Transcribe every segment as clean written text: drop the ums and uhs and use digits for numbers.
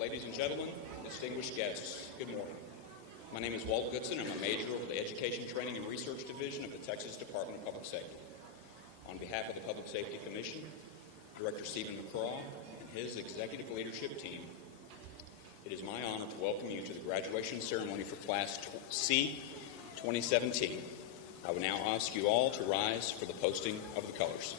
Ladies and gentlemen, distinguished guests, good morning. My name is Walt Goodson. I'm a major of the Education, Training, and Research Division of the Texas Department of Public Safety. On behalf of the Public Safety Commission, Director Stephen McCraw, and his executive leadership team, it is my honor to welcome you to the graduation ceremony for Class C 2017. I will now ask you all to rise for the posting of the colors.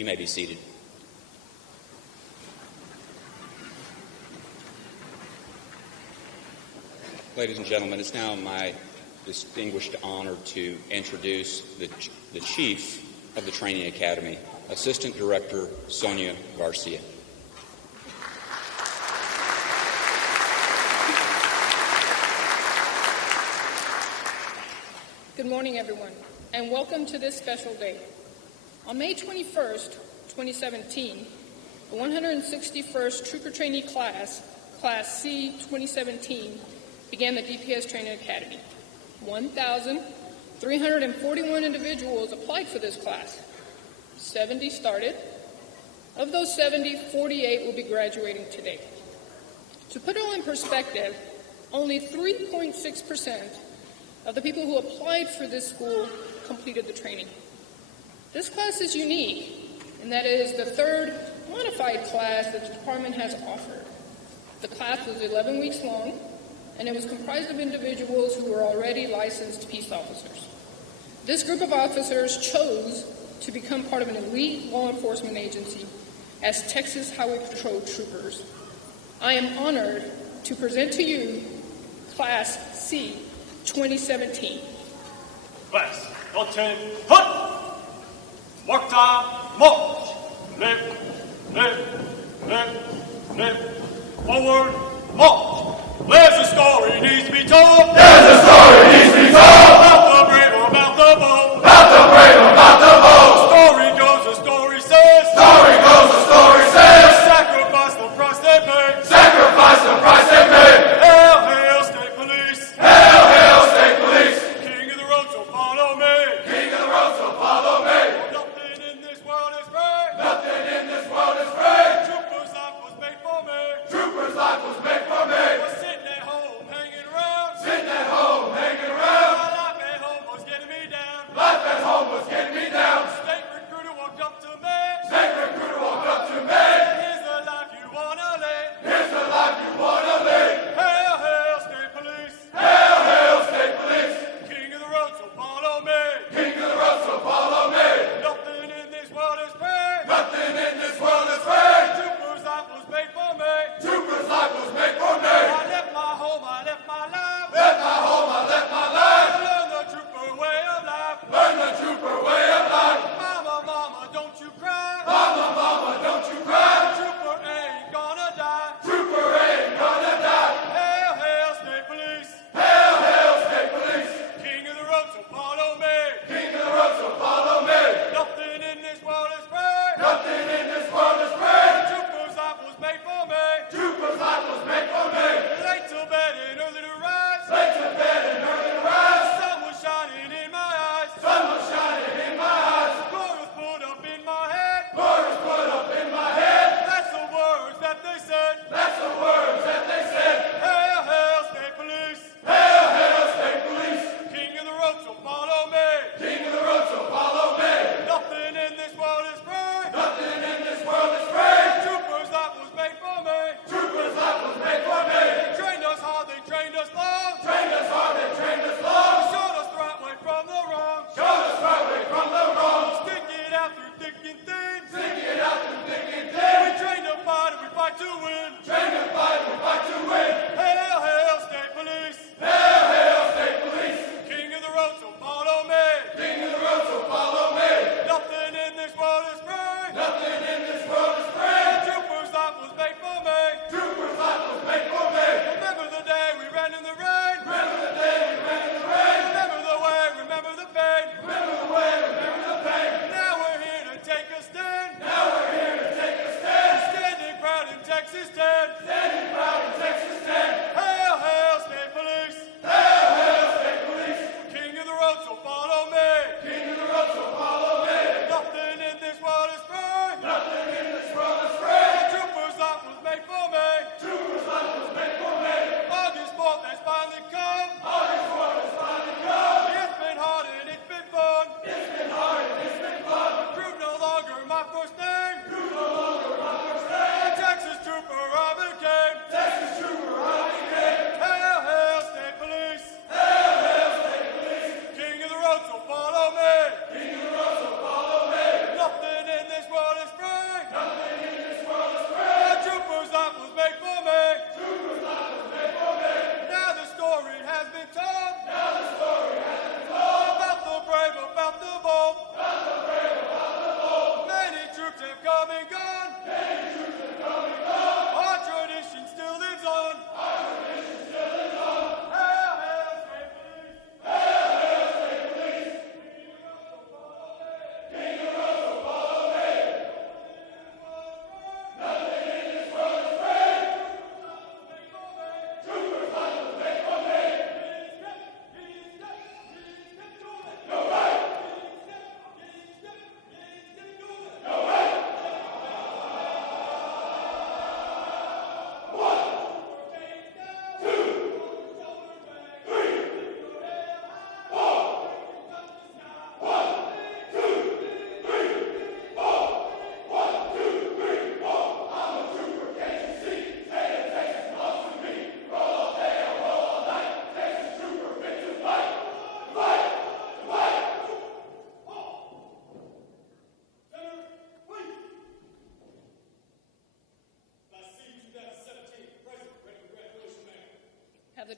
You may be seated. Ladies and gentlemen, it's now my distinguished honor to introduce the Chief of the Training Academy, Assistant Director Sonia Garcia. Good morning, everyone, and welcome to this special day. On May 21st, 2017, the 161st Trooper Trainee Class, Class C 2017, began the DPS Training Academy. 1,341 individuals applied for this class. 70 started. Of those 70, 48 will be graduating today. To put it all in perspective, only 3.6% of the people who applied for this school completed the training. This class is unique, and that is the third modified class that the department has offered. The class was 11 weeks long, and it was comprised of individuals who were already licensed peace officers. This group of officers chose to become part of an elite law enforcement agency as Texas Highway Patrol troopers. I am honored to present to you Class C 2017. Class, attention, hut! Mark time, march! Left, forward, march! There's a story needs to be told. There's a story needs to be told. About the brave, about the bold. About the brave, about the bold. Story goes, the story says. Story goes, the story says. Sacrifice the price they pay. Sacrifice the price they pay. Hail, hail, state police. Hail, hail, state police. King of the road, so follow me. King of the road, so follow me. Nothing in this world is free. Nothing in this world is free. Trooper's life was made for me. Trooper's life was made for me. Sitting at home, hanging around. Sitting at home, hanging around. My life at home was getting me down. Life at home was getting me down. State recruiter walked up to me. State recruiter walked up to me. Here's the life you wanna live. Here's the life you wanna live. Hail, hail, state police. Hail, hail, state police. King of the road, so follow me. King of the road, so follow me. Nothing in this world is free. Nothing in this world is free. Trooper's life was made for me. Trooper's life was made for me. I left my home, I left my life. Left my home, I left my life. Learn the trooper way of life. Learn the trooper way of life. Mama, mama, don't you cry. Mama, mama, don't you cry. Trooper ain't gonna die. Trooper ain't gonna die. Hail, hail, state police. Hail, hail, state police. King of the road, so follow me. King of the road, so follow me. Nothing in this world is free. Nothing in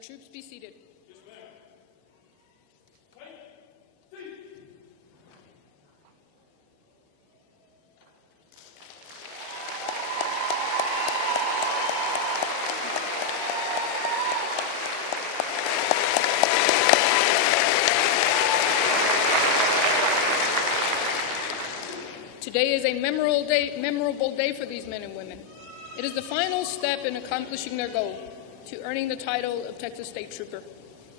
troops be seated? Yes, ma'am. Wait. Seat. Today is a memorable day for these men and women. It is the final step in accomplishing their goal, to earning the title of Texas State Trooper.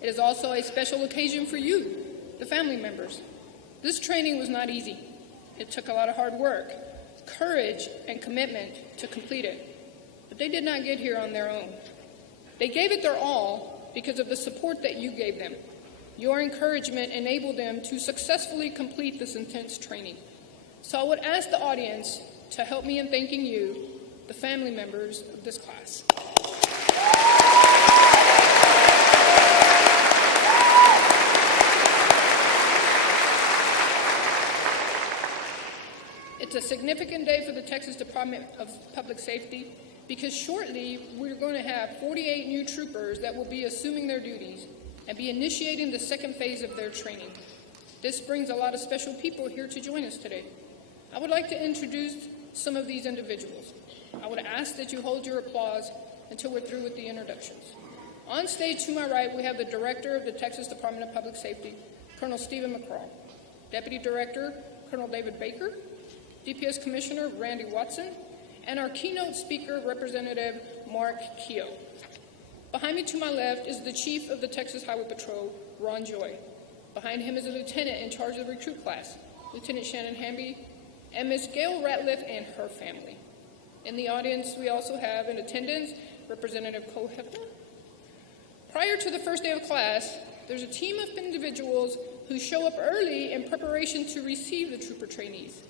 It is also a special occasion for you, the family members. This training was not easy. It took a lot of hard work, courage, and commitment to complete it. But they did not get here on their own. They gave it their all because of the support that you gave them. Your encouragement enabled them to successfully complete this intense training. So I would ask the audience to help me in thanking you, the family members of this class. It's a significant day for the Texas Department of Public Safety because shortly we're going to have 48 new troopers that will be assuming their duties and be initiating the second phase of their training. This brings a lot of special people here to join us today. I would like to introduce some of these individuals. I would ask that you hold your applause until we're through with the introductions. On stage to my right, we have the Director of the Texas Department of Public Safety, Colonel Stephen McCraw, Deputy Director, Colonel David Baker, DPS Commissioner Randy Watson, and our keynote speaker, Representative Mark Keogh. Behind me to my left is the Chief of the Texas Highway Patrol, Ron Joy. Behind him is a lieutenant in charge of the recruit class, Lieutenant Shannon Hamby, and Miss Gail Ratliff and her family. In the audience, we also have in attendance Representative Cole Hefner. Prior to the first day of class, there's a team of individuals who show up early in preparation to receive the trooper trainees.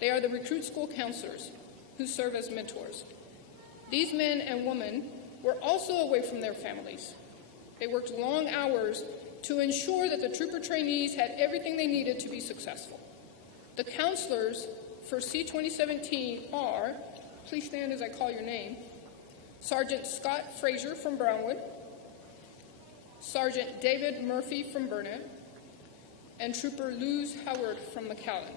They are the recruit school counselors who serve as mentors. These men and women were also away from their families. They worked long hours to ensure that the trooper trainees had everything they needed to be successful. The counselors for C-2017 are, please stand as I call your name, Sergeant Scott Frazier from Brownwood, Sergeant David Murphy from Burnett, and Trooper Luz Howard from McAllen.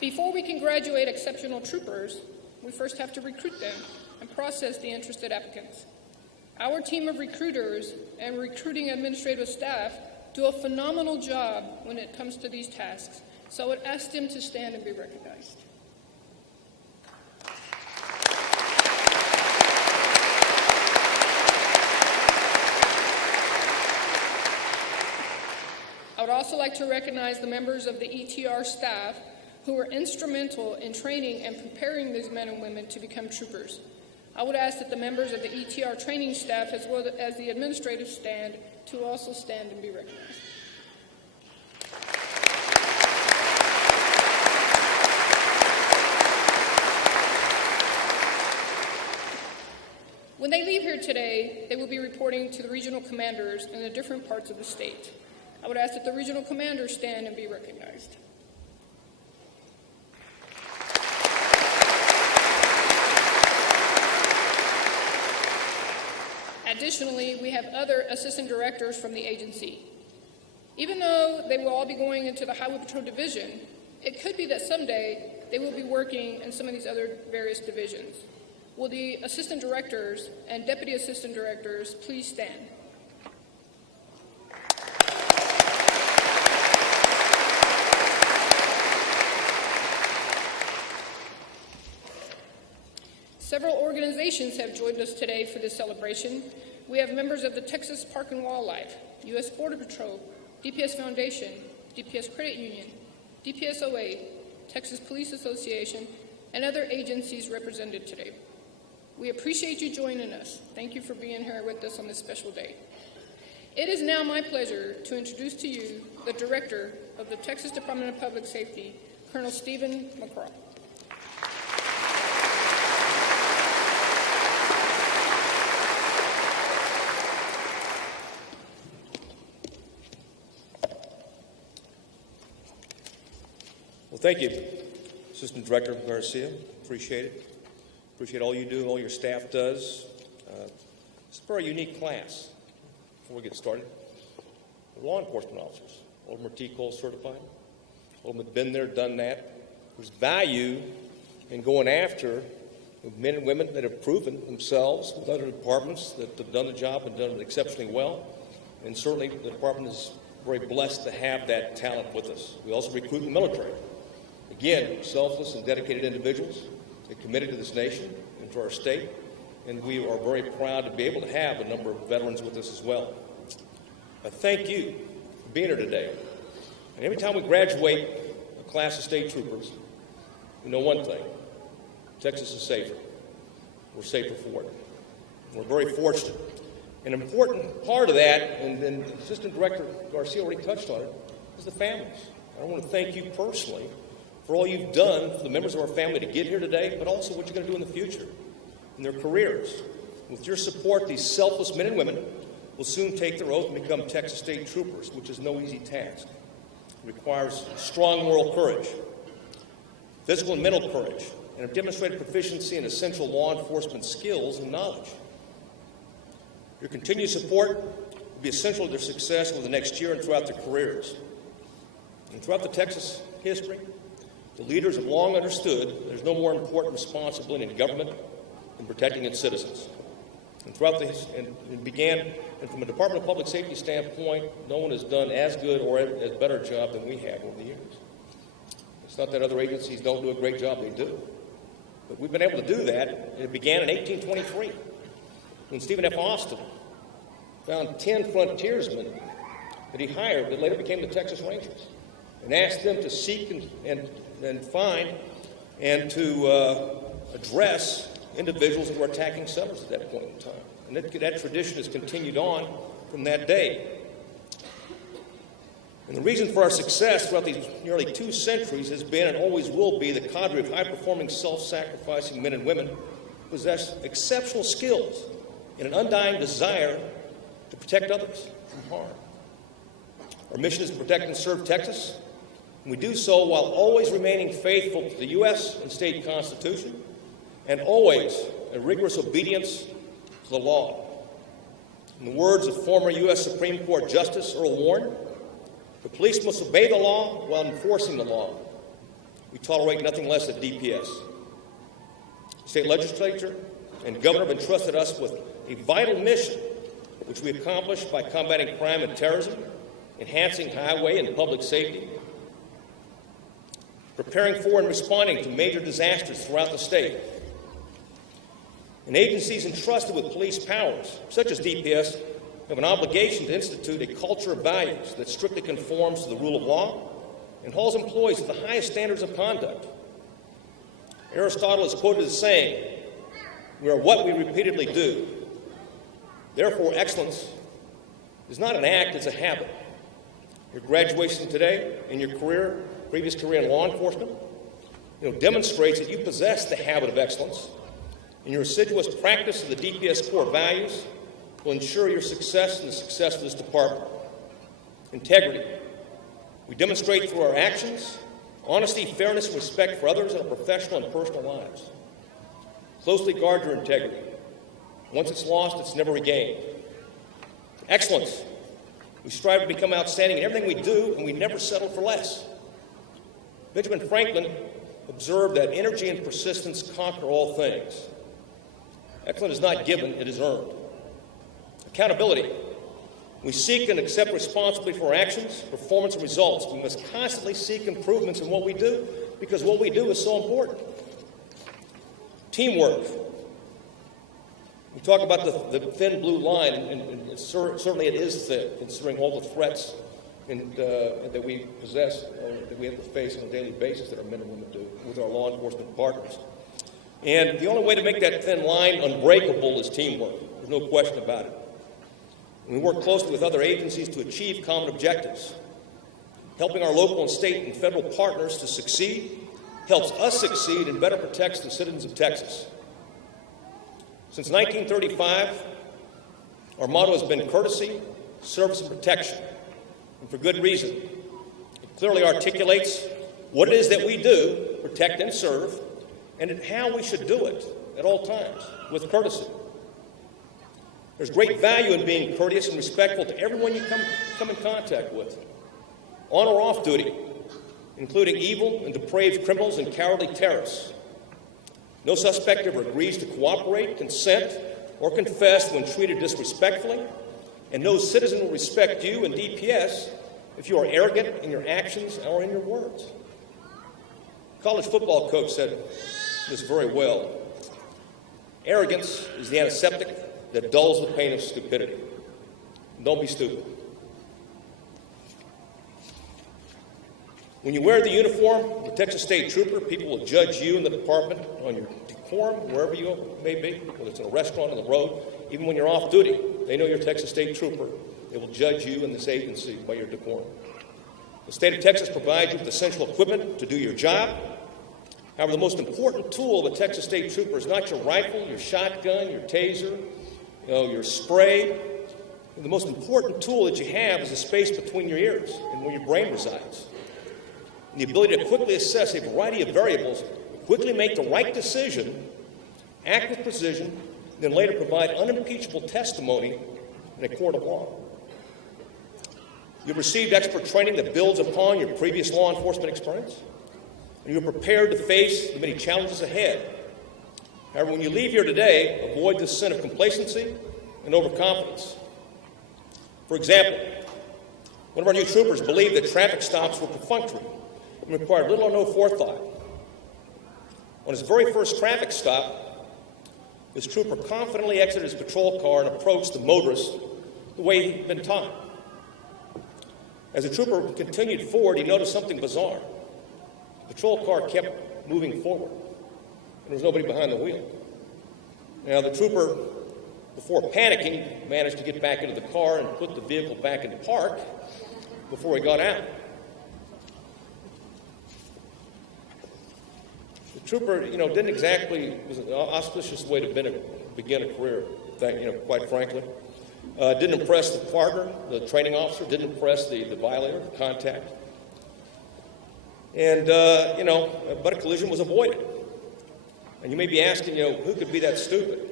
Before we can graduate exceptional troopers, we first have to recruit them and process the interested applicants. Our team of recruiters and recruiting administrative staff do a phenomenal job when it comes to these tasks, so I would ask them to stand and be recognized. I would also like to recognize the members of the ETR staff who were instrumental in training and preparing these men and women to become troopers. I would ask that the members of the ETR training staff, as well as the administrative stand, to also stand and be recognized. When they leave here today, they will be reporting to the regional commanders in the different parts of the state. I would ask that the regional commanders stand and be recognized. Additionally, we have other assistant directors from the agency. Even though they will all be going into the Highway Patrol Division, it could be that someday they will be working in some of these other various divisions. Will the assistant directors and deputy assistant directors please stand? Several organizations have joined us today for this celebration. We have members of the Texas Park and Wildlife, U.S. Border Patrol, DPS Foundation, DPS Credit Union, DPSOA, Texas Police Association, and other agencies represented today. We appreciate you joining us. Thank you for being here with us on this special day. It is now my pleasure to introduce to you the Director of the Texas Department of Public Safety, Colonel Stephen McCraw. Well, thank you, Assistant Director Garcia. Appreciate it. Appreciate all you do, all your staff does. This is a very unique class. Before we get started, we're law enforcement officers. All of them are TCOL certified. All of them have been there, done that. There's value in going after men and women that have proven themselves with other departments that have done the job and done it exceptionally well. And certainly the department is very blessed to have that talent with us. We also recruit the military. Again, selfless and dedicated individuals. They're committed to this nation and to our state. And we are very proud to be able to have a number of veterans with us as well. Thank you for being here today. And every time we graduate a class of state troopers, we know one thing. Texas is safer. We're safer for it. We're very fortunate. An important part of that, and Assistant Director Garcia already touched on it, is the families. I want to thank you personally for all you've done for the members of our family to get here today, but also what you're going to do in the future, in their careers. With your support, these selfless men and women will soon take their oath and become Texas State Troopers, which is no easy task. It requires strong moral courage, physical and mental courage, and have demonstrated proficiency in essential law enforcement skills and knowledge. Your continued support will be essential to their success over the next year and throughout their careers. And throughout the Texas history, the leaders have long understood there's no more important responsibility in government than protecting its citizens. And throughout this, and from a Department of Public Safety standpoint, no one has done as good or as better a job than we have over the years. It's not that other agencies don't do a great job, they do. But we've been able to do that, and it began in 1823, when Stephen F. Austin found 10 frontiersmen that he hired that later became the Texas Rangers, and asked them to seek and find and to address individuals who were attacking settlers at that point in time. And that tradition has continued on from that day. And the reason for our success throughout these nearly 2 centuries has been and always will be the cadre of high-performing, self-sacrificing men and women who possess exceptional skills and an undying desire to protect others from harm. Our mission is to protect and serve Texas, and we do so while always remaining faithful to the U.S. and state constitution, and always a rigorous obedience to the law. In the words of former U.S. Supreme Court Justice Earl Warren, the police must obey the law while enforcing the law. We tolerate nothing less than DPS. The state legislature and governor have entrusted us with a vital mission, which we accomplish by combating crime and terrorism, enhancing highway and public safety, preparing for and responding to major disasters throughout the state. And agencies entrusted with police powers, such as DPS, have an obligation to institute a culture of values that strictly conforms to the rule of law and holds employees to the highest standards of conduct. Aristotle is quoted as saying, "We are what we repeatedly do." Therefore, excellence is not an act, it's a habit. Your graduation today and your previous career in law enforcement, demonstrates that you possess the habit of excellence, and your assiduous practice of the DPS core values will ensure your success and the success of this department. Integrity. We demonstrate through our actions honesty, fairness, and respect for others in our professional and personal lives. Closely guard your integrity. Once it's lost, it's never regained. Excellence. We strive to become outstanding in everything we do, and we never settle for less. Benjamin Franklin observed that energy and persistence conquer all things. Excellence is not given, it is earned. Accountability. We seek and accept responsibility for our actions, performance, and results. We must constantly seek improvements in what we do because what we do is so important. Teamwork. We talk about the thin blue line, and certainly it is thin, considering all the threats that we possess, that we have to face on a daily basis that our men and women do with our law enforcement partners. And the only way to make that thin line unbreakable is teamwork. There's no question about it. We work closely with other agencies to achieve common objectives. Helping our local and state and federal partners to succeed helps us succeed and better protects the citizens of Texas. Since 1935, our motto has been courtesy, service, and protection, and for good reason. It clearly articulates what it is that we do, protect and serve, and how we should do it at all times, with courtesy. There's great value in being courteous and respectful to everyone you come in contact with, on or off duty, including evil and depraved criminals and cowardly terrorists. No suspect ever agrees to cooperate, consent, or confess when treated disrespectfully, and no citizen will respect you and DPS if you are arrogant in your actions or in your words. A college football coach said this very well. Arrogance is the antiseptic that dulls the pain of stupidity. Don't be stupid. When you wear the uniform of the Texas State Trooper, people will judge you in the department on your decorum, wherever you may be, whether it's in a restaurant, on the road, even when you're off duty. They know you're a Texas State Trooper. They will judge you in this agency by your decorum. The state of Texas provides you with essential equipment to do your job. However, the most important tool of a Texas State Trooper is not your rifle, your shotgun, your taser, your spray. The most important tool that you have is the space between your ears and where your brain resides. And the ability to quickly assess a variety of variables, quickly make the right decision, act with precision, and then later provide unimpeachable testimony in a court of law. You've received expert training that builds upon your previous law enforcement experience, and you're prepared to face the many challenges ahead. However, when you leave here today, avoid the sin of complacency and overconfidence. For example, one of our new troopers believed that traffic stops were perfunctory and required little or no forethought. On his very first traffic stop, this trooper confidently exited his patrol car and approached the motorist the way he'd been taught. As the trooper continued forward, he noticed something bizarre. The patrol car kept moving forward, and there was nobody behind the wheel. Now, the trooper, before panicking, managed to get back into the car and put the vehicle back in park before he got out. The trooper, didn't exactly, it was an auspicious way to begin a career, quite frankly. Didn't impress the partner, the training officer, didn't impress the violator, the contact. And, but a collision was avoided. And you may be asking, who could be that stupid?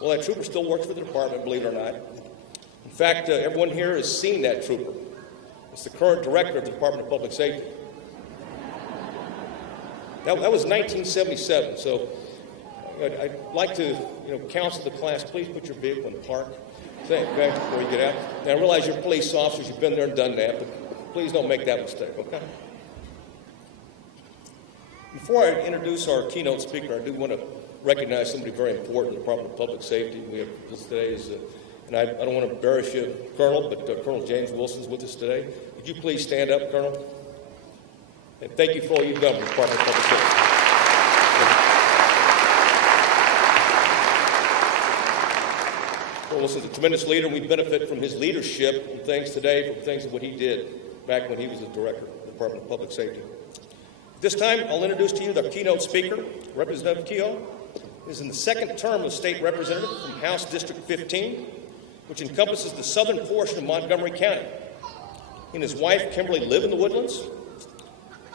Well, that trooper still works for the department, believe it or not. In fact, everyone here has seen that trooper. It's the current director of the Department of Public Safety. That was 1977, so I'd like to, counsel the class, please put your vehicle in park, okay, before you get out. Now, I realize you're police officers, you've been there and done that, but please don't make that mistake, okay? Before I introduce our keynote speaker, I do want to recognize somebody very important in the Department of Public Safety. We have this today is, and I don't want to embarrass you, Colonel, but Colonel James Wilson's with us today. Would you please stand up, Colonel? And thank you for all you've done with the Department of Public Safety. Colonel Wilson's a tremendous leader, and we benefit from his leadership and things today, from things of what he did back when he was the director of the Department of Public Safety. This time, I'll introduce to you the keynote speaker. Representative Keogh is in the second term of state representative from House District 15, which encompasses the southern portion of Montgomery County. He and his wife, Kimberly, live in the Woodlands.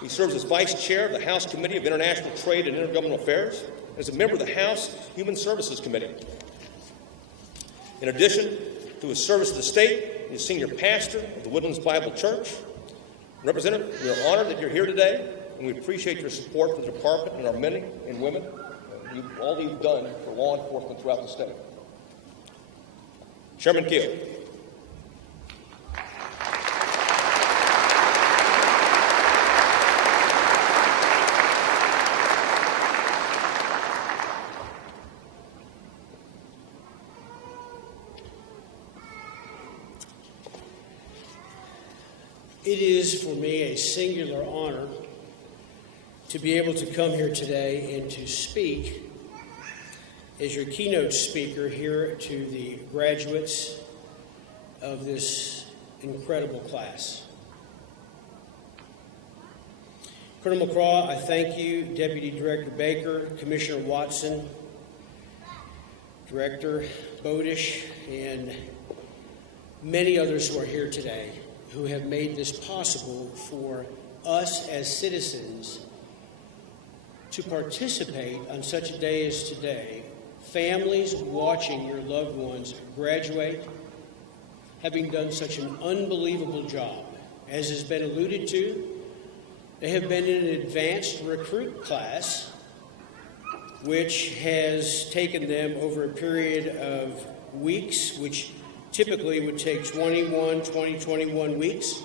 He serves as vice chair of the House Committee of International Trade and Intergovernmental Affairs and is a member of the House Human Services Committee. In addition to his service to the state, he is senior pastor of the Woodlands Bible Church. Representative, we are honored that you're here today, and we appreciate your support for the department and our men and women, all that you've done for law enforcement throughout the state. Chairman Keogh. It is for me a singular honor to be able to come here today and to speak as your keynote speaker here to the graduates of this incredible class. Colonel McCraw, I thank you, Deputy Director Baker, Commissioner Watson, Director Bodish, and many others who are here today who have made this possible for us as citizens to participate on such a day as today, families watching your loved ones graduate, having done such an unbelievable job. As has been alluded to, they have been in an advanced recruit class, which has taken them over a period of weeks, which typically would take 21 weeks,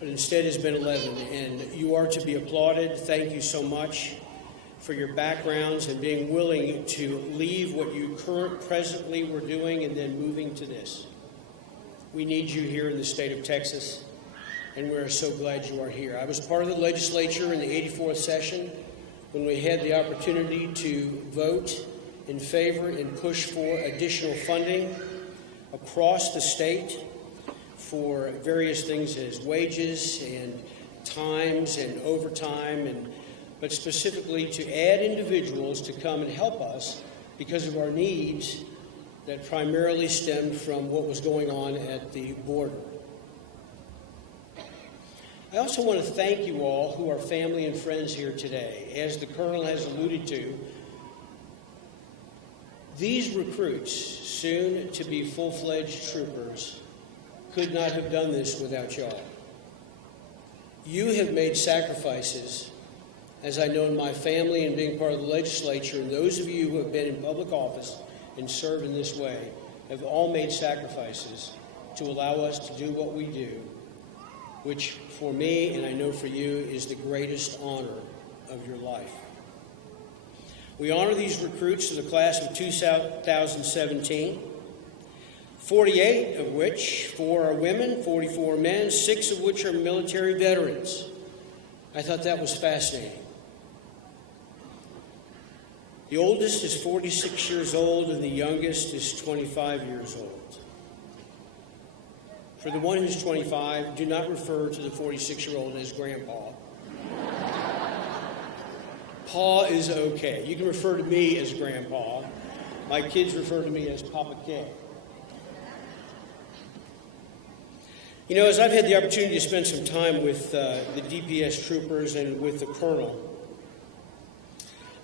but instead has been 11. And you are to be applauded. Thank you so much for your backgrounds and being willing to leave what you presently were doing and then moving to this. We need you here in the state of Texas, and we're so glad you are here. I was part of the legislature in the 84th session when we had the opportunity to vote in favor and push for additional funding across the state for various things as wages and times and overtime, but specifically to add individuals to come and help us because of our needs that primarily stemmed from what was going on at the border. I also want to thank you all who are family and friends here today. As the Colonel has alluded to, these recruits, soon to be full-fledged troopers, could not have done this without y'all. You have made sacrifices, as I know in my family and being part of the legislature, and those of you who have been in public office and served in this way have all made sacrifices to allow us to do what we do, which for me, and I know for you, is the greatest honor of your life. We honor these recruits to the class of 2017, 48 of which 4 are women, 44 men, 6 of which are military veterans. I thought that was fascinating. The oldest is 46 years old and the youngest is 25 years old. For the one who's 25, do not refer to the 46-year-old as Grandpa. Pa is okay. You can refer to me as Grandpa. My kids refer to me as Papa K. You know, as I've had the opportunity to spend some time with the DPS troopers and with the Colonel,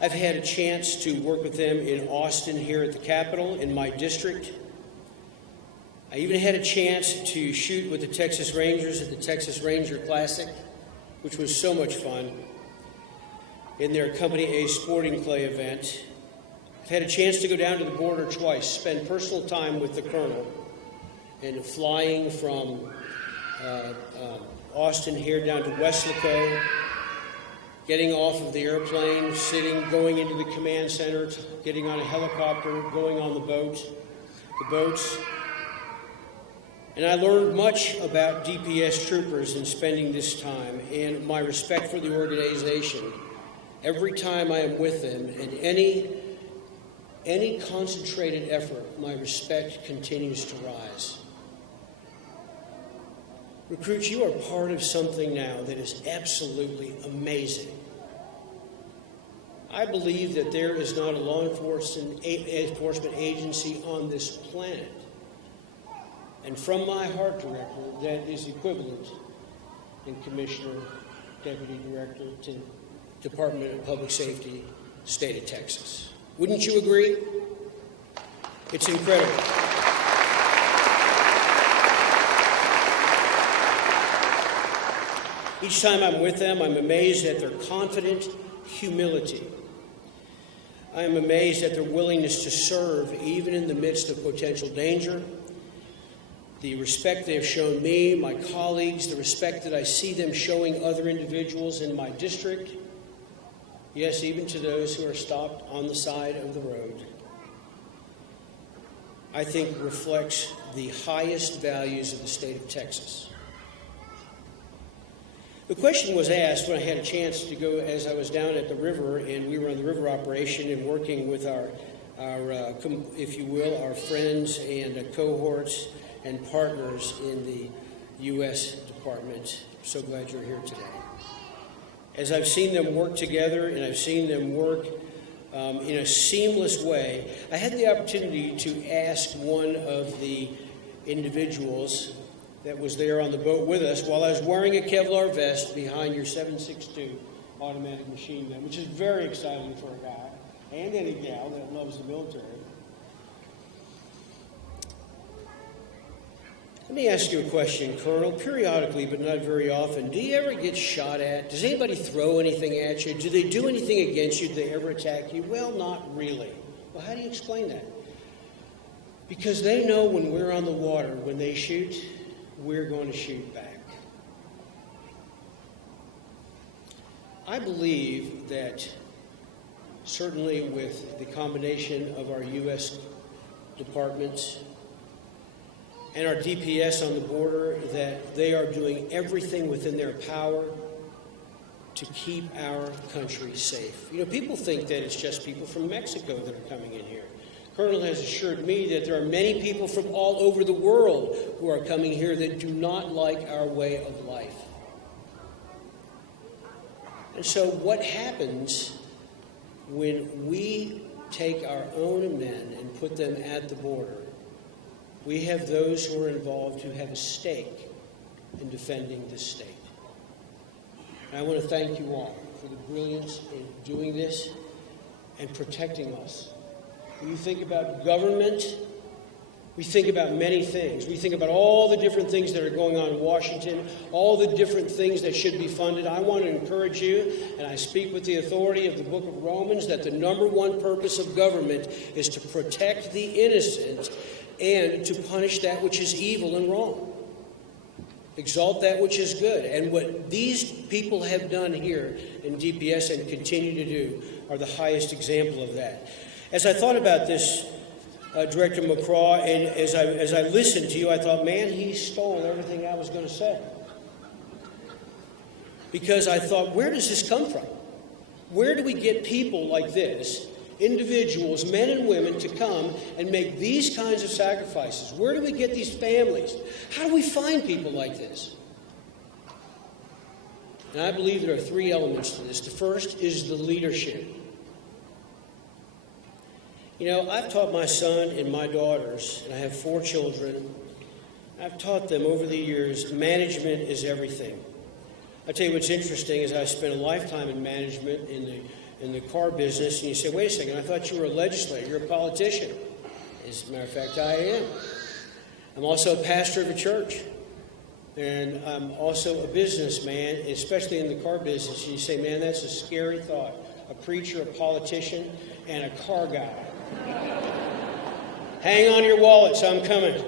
I've had a chance to work with them in Austin here at the Capitol, in my district. I even had a chance to shoot with the Texas Rangers at the Texas Ranger Classic, which was so much fun, in their Company A sporting clay event. I've had a chance to go down to the border twice, spend personal time with the Colonel, and flying from Austin here down to Weslaco, getting off of the airplane, going into the command center, getting on a helicopter, going on the boats. And I learned much about DPS troopers in spending this time, and my respect for the organization. Every time I am with them, and any concentrated effort, my respect continues to rise. Recruits, you are part of something now that is absolutely amazing. I believe that there is not a law enforcement agency on this planet, and from my heart, Director, that is equivalent in Commissioner, Deputy Director to Department of Public Safety, State of Texas. Wouldn't you agree? It's incredible. Each time I'm with them, I'm amazed at their confident humility. I am amazed at their willingness to serve even in the midst of potential danger. The respect they have shown me, my colleagues, the respect that I see them showing other individuals in my district, yes, even to those who are stopped on the side of the road, I think reflects the highest values of the state of Texas. The question was asked when I had a chance to go, as I was down at the river, and we were on the river operation and working with our if you will, our friends and cohorts and partners in the U.S. Department. I'm so glad you're here today. As I've seen them work together and I've seen them work in a seamless way, I had the opportunity to ask one of the individuals that was there on the boat with us while I was wearing a Kevlar vest behind your 7.62 automatic machine gun, which is very exciting for a guy and any gal that loves the military. Let me ask you a question, Colonel. Periodically, but not very often, do you ever get shot at? Does anybody throw anything at you? Do they do anything against you? Do they ever attack you? Well, not really. Well, how do you explain that? Because they know when we're on the water, when they shoot, we're going to shoot back. I believe that certainly with the combination of our U.S. departments and our DPS on the border, that they are doing everything within their power to keep our country safe. You know, people think that it's just people from Mexico that are coming in here. Colonel has assured me that there are many people from all over the world who are coming here that do not like our way of life. And so what happens when we take our own men and put them at the border? We have those who are involved who have a stake in defending this state. And I want to thank you all for the brilliance in doing this and protecting us. When you think about government, we think about many things. We think about all the different things that are going on in Washington, all the different things that should be funded. I want to encourage you, and I speak with the authority of the book of Romans, that the number one purpose of government is to protect the innocent and to punish that which is evil and wrong. Exalt that which is good. And what these people have done here in DPS and continue to do are the highest example of that. As I thought about this, Director McCraw, and as I listened to you, I thought, man, he stole everything I was going to say. Because I thought, where does this come from? Where do we get people like this, individuals, men and women, to come and make these kinds of sacrifices? Where do we get these families? How do we find people like this? And I believe there are three elements to this. The first is the leadership. You know, I've taught my son and my daughters, and I have 4 children. I've taught them over the years, management is everything. I tell you what's interesting is I spent a lifetime in management in the car business, and you say, wait a second, I thought you were a legislator, you're a politician. As a matter of fact, I am. I'm also a pastor of a church, and I'm also a businessman, especially in the car business. And you say, man, that's a scary thought. A preacher, a politician, and a car guy. Hang on to your wallets, I'm coming.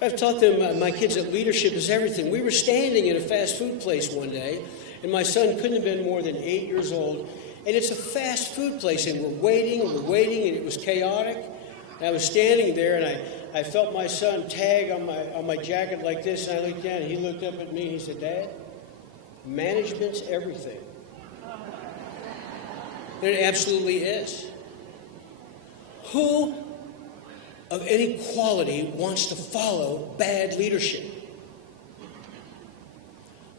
I've taught them, my kids, that leadership is everything. We were standing in a fast food place one day, and my son couldn't have been more than 8 years old, and it's a fast food place, and we're waiting, and it was chaotic. And I was standing there, and I felt my son tag on my jacket like this, and I looked down, and he looked up at me, and he said, Dad, management's everything. And it absolutely is. Who of any quality wants to follow bad leadership?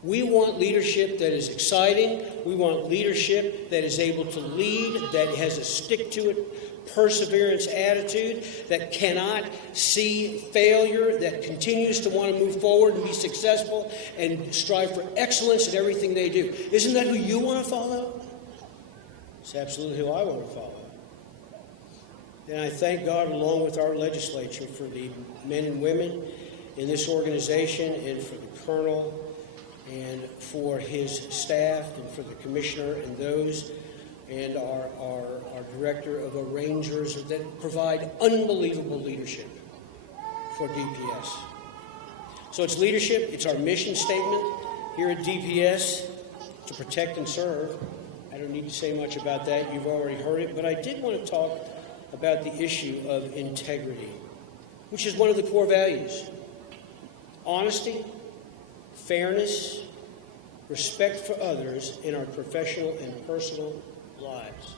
We want leadership that is exciting. We want leadership that is able to lead, that has a stick-to-it, perseverance attitude, that cannot see failure, that continues to want to move forward and be successful and strive for excellence in everything they do. Isn't that who you want to follow? It's absolutely who I want to follow. And I thank God, along with our legislature, for the men and women in this organization, and for the colonel, and for his staff, and for the commissioner, and those, and our director of arrangers that provide unbelievable leadership for DPS. So it's leadership. It's our mission statement here at DPS, to protect and serve. I don't need to say much about that. You've already heard it. But I did want to talk about the issue of integrity, which is one of the core values. Honesty, fairness, respect for others in our professional and personal lives.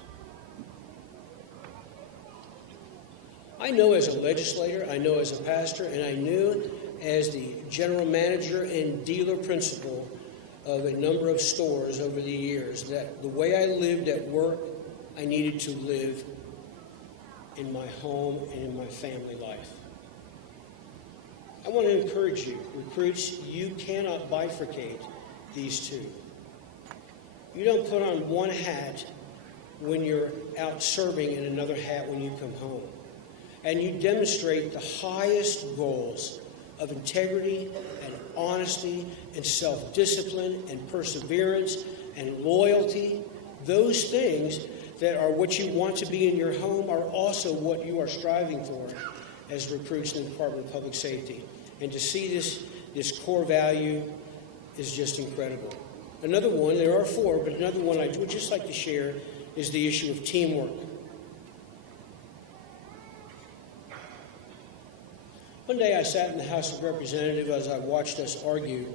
I know as a legislator, I know as a pastor, and I knew as the general manager and dealer principal of a number of stores over the years that the way I lived at work, I needed to live in my home and in my family life. I want to encourage you, recruits, you cannot bifurcate these two. You don't put on one hat when you're out serving and another hat when you come home. And you demonstrate the highest goals of integrity and honesty and self-discipline and perseverance and loyalty. Those things that are what you want to be in your home are also what you are striving for as recruits in the Department of Public Safety. And to see this core value is just incredible. Another one, there are 4, but another one I would just like to share is the issue of teamwork. One day I sat in the House of Representatives as I watched us argue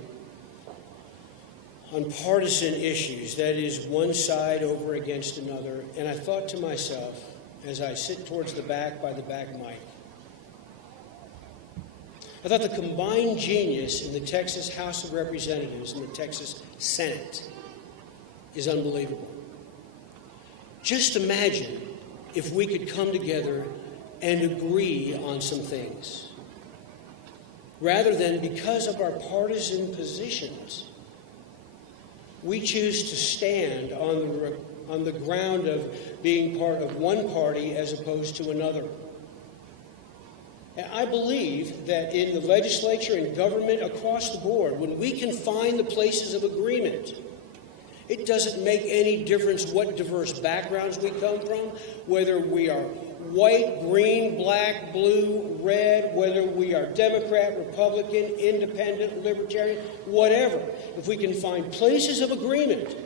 on partisan issues, that is, one side over against another, and I thought to myself, as I sit towards the back by the back mic, I thought the combined genius in the Texas House of Representatives and the Texas Senate is unbelievable. Just imagine if we could come together and agree on some things, rather than because of our partisan positions, we choose to stand on the ground of being part of one party as opposed to another. And I believe that in the legislature and government across the board, when we can find the places of agreement, it doesn't make any difference what diverse backgrounds we come from, whether we are white, green, black, blue, red, whether we are Democrat, Republican, Independent, Libertarian, whatever. If we can find places of agreement,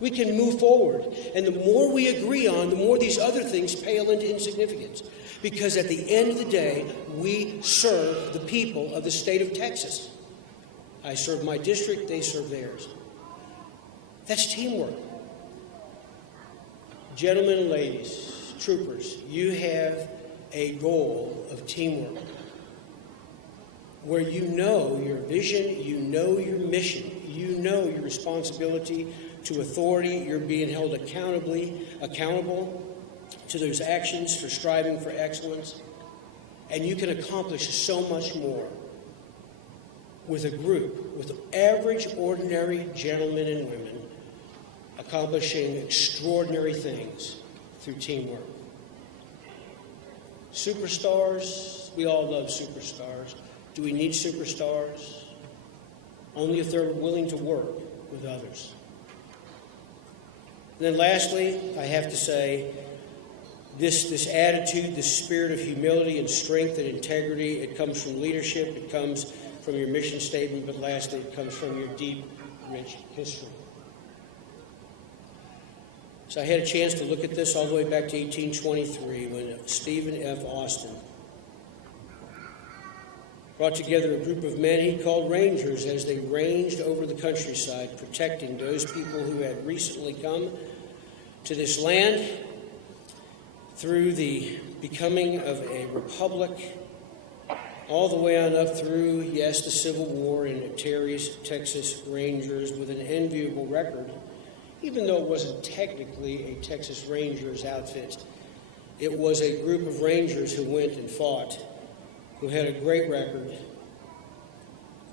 we can move forward. And the more we agree on, the more these other things pale into insignificance. Because at the end of the day, we serve the people of the state of Texas. I serve my district, they serve theirs. That's teamwork. Gentlemen and ladies, troopers, you have a goal of teamwork where you know your vision, you know your mission, you know your responsibility to authority, you're being held accountable to those actions for striving for excellence, and you can accomplish so much more with a group, with average, ordinary gentlemen and women accomplishing extraordinary things through teamwork. Superstars, we all love superstars. Do we need superstars? Only if they're willing to work with others. And then lastly, I have to say, this attitude, this spirit of humility and strength and integrity, it comes from leadership, it comes from your mission statement, but lastly, it comes from your deep, rich history. So I had a chance to look at this all the way back to 1823 when Stephen F. Austin brought together a group of men he called Rangers as they ranged over the countryside, protecting those people who had recently come to this land through the becoming of a republic, all the way on up through, yes, the Civil War and Terry's Texas Rangers with an enviable record. Even though it wasn't technically a Texas Rangers outfit, it was a group of Rangers who went and fought, who had a great record.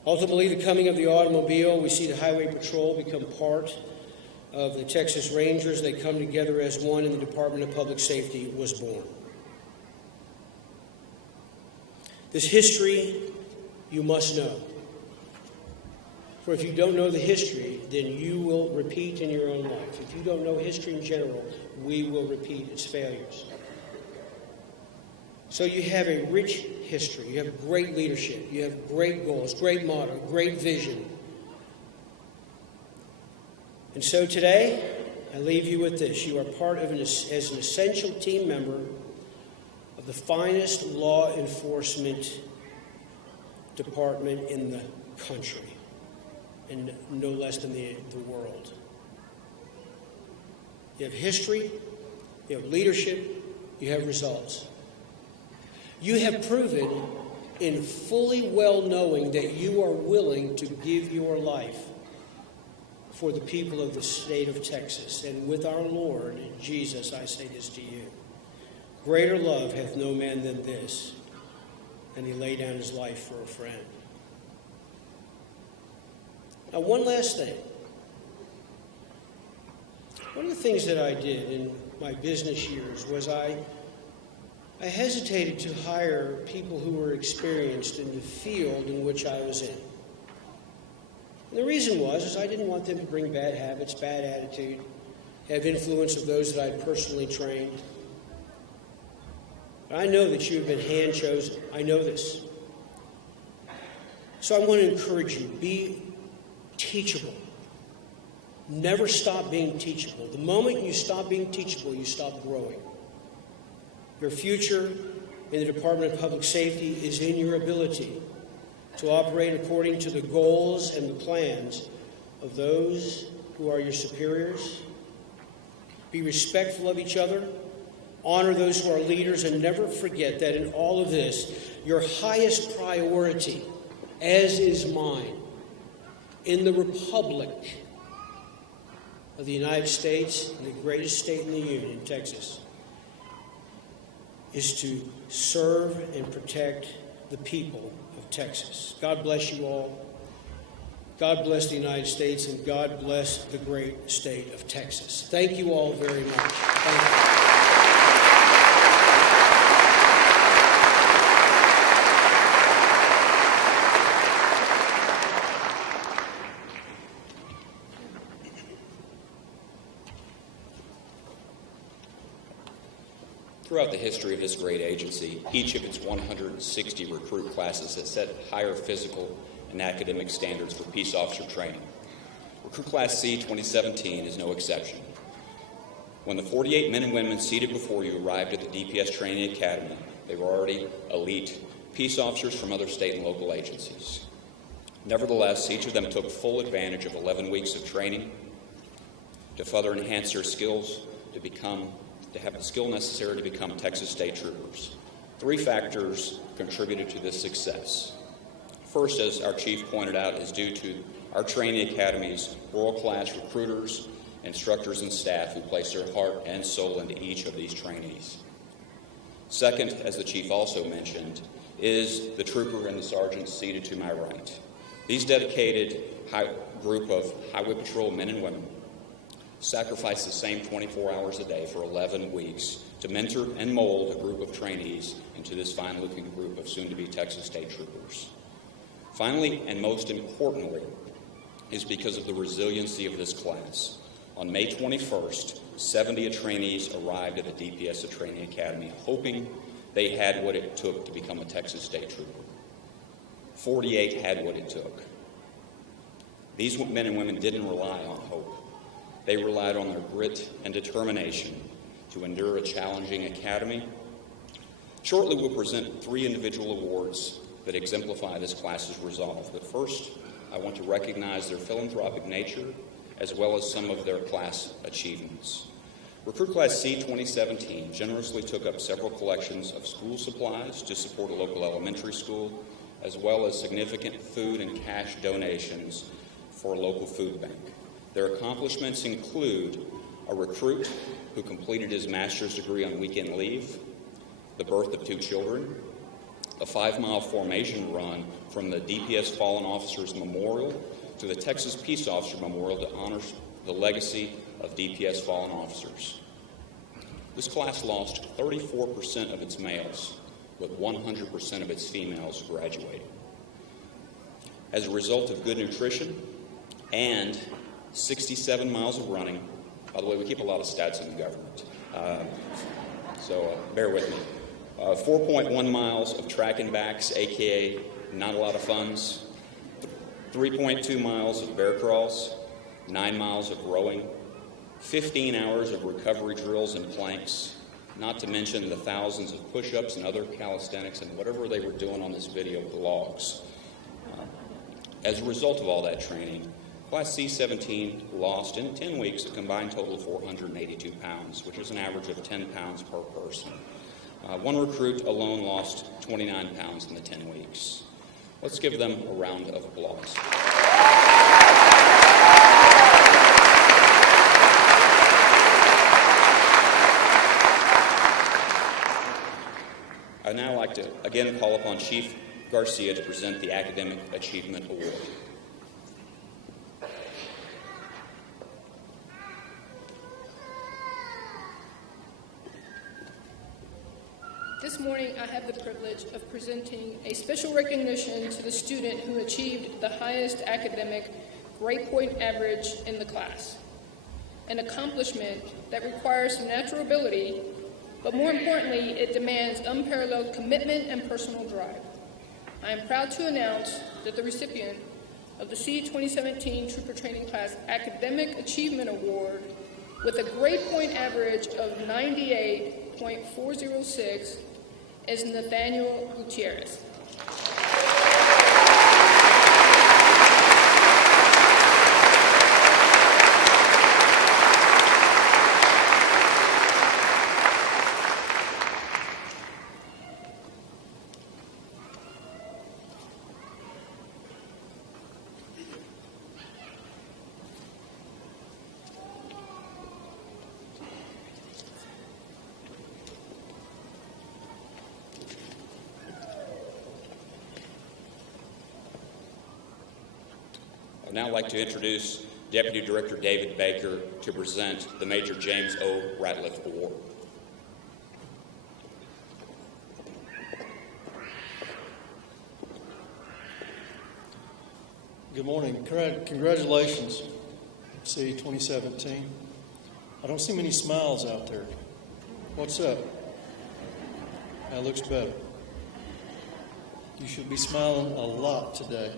Ultimately, the coming of the automobile, we see the Highway Patrol become part of the Texas Rangers. They come together as one, and the Department of Public Safety was born. This history you must know. For if you don't know the history, then you will repeat in your own life. If you don't know history in general, we will repeat its failures. So you have a rich history. You have great leadership. You have great goals, great motto, great vision. And so today, I leave you with this. You are part of as an essential team member of the finest law enforcement department in the country, and no less than the world. You have history, you have leadership, you have results. You have proven in fully well knowing that you are willing to give your life for the people of the state of Texas. And with our Lord Jesus, I say this to you. Greater love hath no man than this, and he lay down his life for a friend. Now, one last thing. One of the things that I did in my business years was I hesitated to hire people who were experienced in the field in which I was in. And the reason was I didn't want them to bring bad habits, bad attitude, have influence of those that I'd personally trained. But I know that you have been hand-chosen. I know this. So I want to encourage you, be teachable. Never stop being teachable. The moment you stop being teachable, you stop growing. Your future in the Department of Public Safety is in your ability to operate according to the goals and the plans of those who are your superiors. Be respectful of each other. Honor those who are leaders, and never forget that in all of this, your highest priority, as is mine, in the Republic of the United States, and the greatest state in the Union, Texas, is to serve and protect the people of Texas. God bless you all. God bless the United States, and God bless the great state of Texas. Thank you all very much. Thank you. Throughout the history of this great agency, each of its 160 recruit classes has set higher physical and academic standards for peace officer training. Recruit Class C 2017 is no exception. When the 48 men and women seated before you arrived at the DPS Training Academy, they were already elite peace officers from other state and local agencies. Nevertheless, each of them took full advantage of 11 weeks of training to further enhance their skills to have the skill necessary to become Texas State Troopers. 3 factors contributed to this success. First, as our chief pointed out, is due to our training academy's world-class recruiters, instructors, and staff who place their heart and soul into each of these trainees. Second, as the chief also mentioned, is the trooper and the sergeant seated to my right. These dedicated group of Highway Patrol men and women sacrifice the same 24 hours a day for 11 weeks to mentor and mold a group of trainees into this fine-looking group of soon-to-be Texas State Troopers. Finally, and most importantly, is because of the resiliency of this class. On May 21st, 70 trainees arrived at the DPS Training Academy hoping they had what it took to become a Texas State Trooper. 48 had what it took. These men and women didn't rely on hope. They relied on their grit and determination to endure a challenging academy. Shortly, we'll present 3 individual awards that exemplify this class's resolve. But first, I want to recognize their philanthropic nature as well as some of their class achievements. Recruit Class C 2017 generously took up several collections of school supplies to support a local elementary school, as well as significant food and cash donations for a local food bank. Their accomplishments include a recruit who completed his master's degree on weekend leave, the birth of 2 children, a 5-mile formation run from the DPS Fallen Officers Memorial to the Texas Peace Officer Memorial to honor the legacy of DPS Fallen Officers. This class lost 34% of its males, with 100% of its females graduating. As a result of good nutrition and 67 miles of running. By the way, we keep a lot of stats in the government, so bear with me. 4.1 miles of track and backs, aka not a lot of funds. 3.2 miles of bear crawls, 9 miles of rowing, 15 hours of recovery drills and planks, not to mention the thousands of push-ups and other calisthenics and whatever they were doing on this video with the logs. As a result of all that training, Class C-17 lost in 10 weeks a combined total of 482 pounds, which is an average of 10 pounds per person. One recruit alone lost 29 pounds in the 10 weeks. Let's give them a round of applause. like to again call upon Chief Garcia to present the Academic Achievement Award. This morning, I have the privilege of presenting a special recognition to the student who achieved the highest academic grade point average in the class, an accomplishment that requires natural ability, but more importantly, it demands unparalleled commitment and personal drive. I am proud to announce that the recipient of the C 2017 Trooper Training Class Academic Achievement Award with a grade point average of 98.406 is Nathaniel Gutierrez. I'd now like to introduce Deputy Director David Baker to present the Major James O. Ratliff Award. Good morning. Congratulations, C 2017. I don't see many smiles out there. What's up? That looks better. You should be smiling a lot today.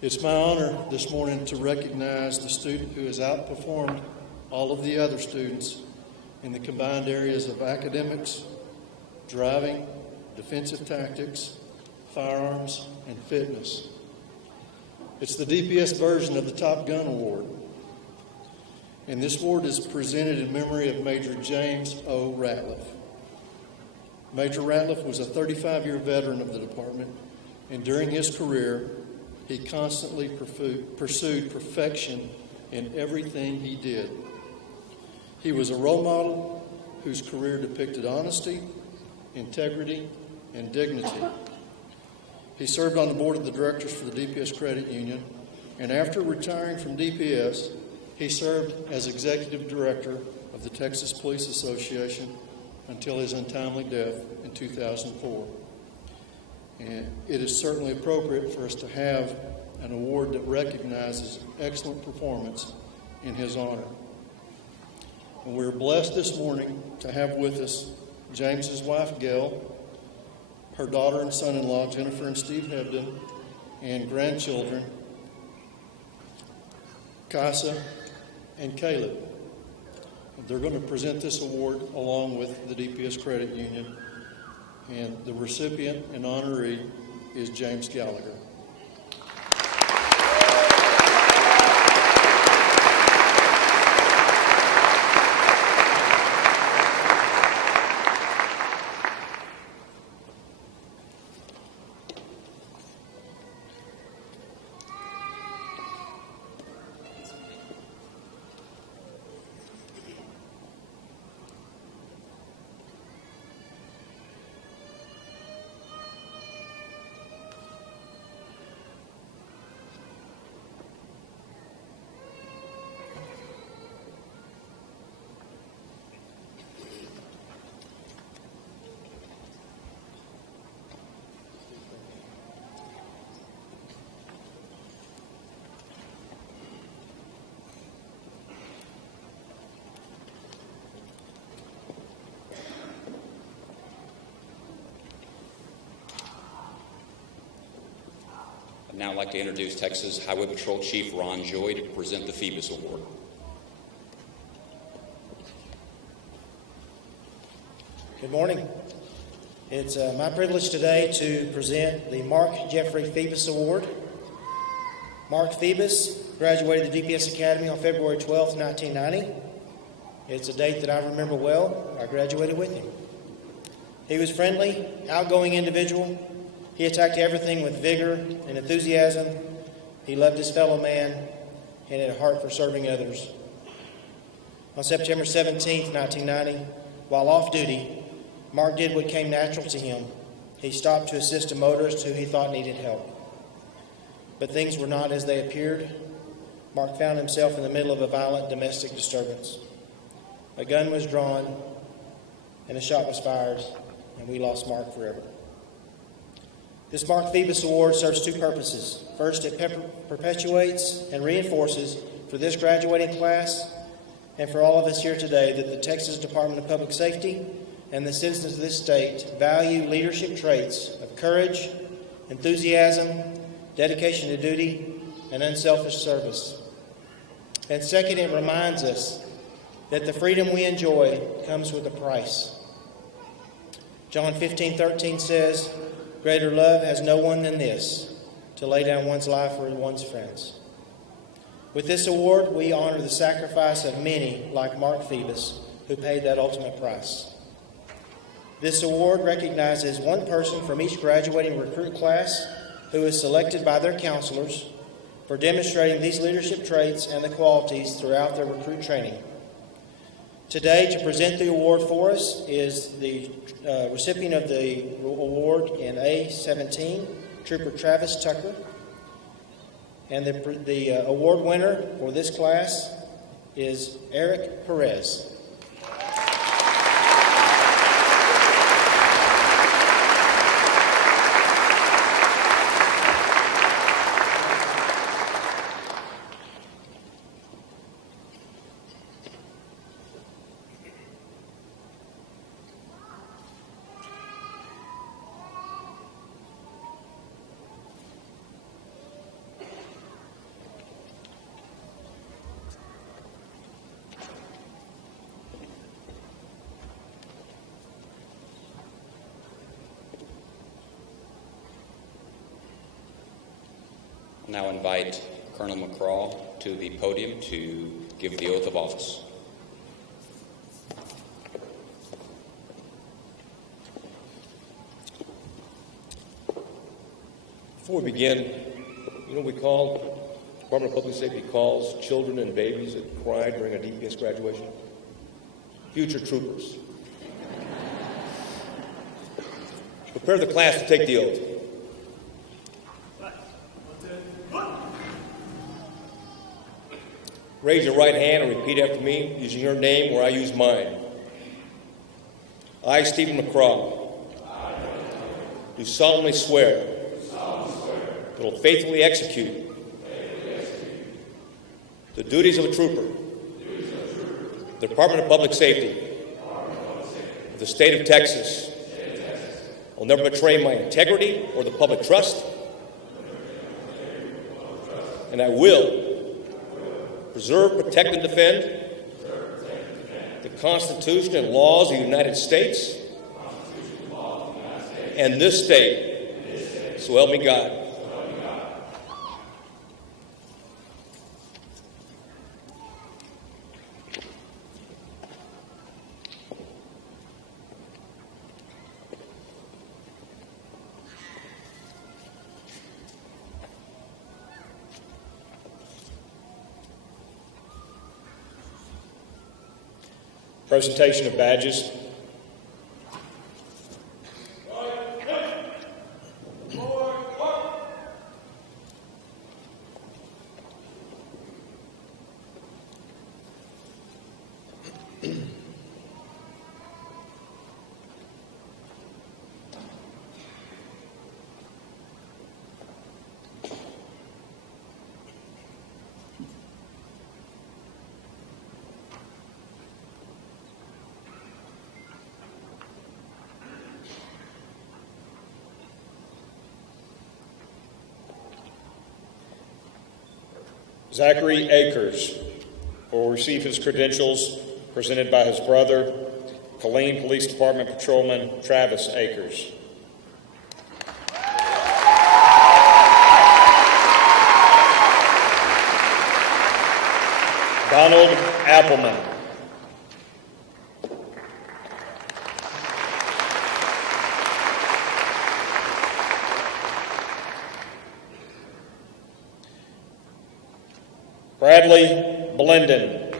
It's my honor this morning to recognize the student who has outperformed all of the other students in the combined areas of academics, driving, defensive tactics, firearms, and fitness. It's the DPS version of the Top Gun Award. And this award is presented in memory of Major James O. Ratliff. Major Ratliff was a 35-year veteran of the department, and during his career, he constantly pursued perfection in everything he did. He was a role model whose career depicted honesty, integrity, and dignity. He served on the board of the directors for the DPS Credit Union, and after retiring from DPS, he served as executive director of the Texas Police Association until his untimely death in 2004. And it is certainly appropriate for us to have an award that recognizes excellent performance in his honor. And we're blessed this morning to have with us James's wife, Gail, her daughter and son-in-law, Jennifer and Steve Hebden, and grandchildren, Casa and Kaleb. They're going to present this award along with the DPS Credit Union. And the recipient and honoree is James Gallagher. I'd now like to introduce Texas Highway Patrol Chief Ron Joy to present the Phoebus Award. Good morning. It's my privilege today to present the Mark Jeffrey Phoebus Award. Mark Phoebus graduated the DPS Academy on February 12, 1990. It's a date that I remember well. I graduated with him. He was friendly, outgoing individual. He attacked everything with vigor and enthusiasm. He loved his fellow man and had a heart for serving others. On September 17, 1990, while off duty, Mark did what came natural to him. He stopped to assist a motorist who he thought needed help. But things were not as they appeared. Mark found himself in the middle of a violent domestic disturbance. A gun was drawn, and a shot was fired, and we lost Mark forever. This Mark Phoebus Award serves two purposes. First, it perpetuates and reinforces for this graduating class and for all of us here today that the Texas Department of Public Safety and the citizens of this state value leadership traits of courage, enthusiasm, dedication to duty, and unselfish service. And second, it reminds us that the freedom we enjoy comes with a price. John 15:13 says, "Greater love has no one than this, to lay down one's life for one's friends." With this award, we honor the sacrifice of many like Mark Phoebus, who paid that ultimate price. This award recognizes one person from each graduating recruit class who is selected by their counselors for demonstrating these leadership traits and the qualities throughout their recruit training. Today, to present the award for us is the recipient of the award in A17, Trooper Travis Tucker. And the award winner for this class is Eric Perez. Now invite Colonel McCraw to the podium to give the oath of office. Before we begin, Department of Public Safety calls children and babies that cry during a DPS graduation future troopers. Prepare the class to take the oath. Raise your right hand and repeat after me, using your name where I use mine. I, Stephen McCraw, do solemnly swear that I will faithfully execute the duties of a trooper, the Department of Public Safety of the state of Texas. I will never betray my integrity or the public trust, and I will preserve, protect, and defend the Constitution and laws of the United States and this state. So help me God. Presentation of badges. Zachry Akers will receive his credentials presented by his brother, Killeen Police Department Patrolman Chavez Akers. Donald Appleman. Bradley Blenden.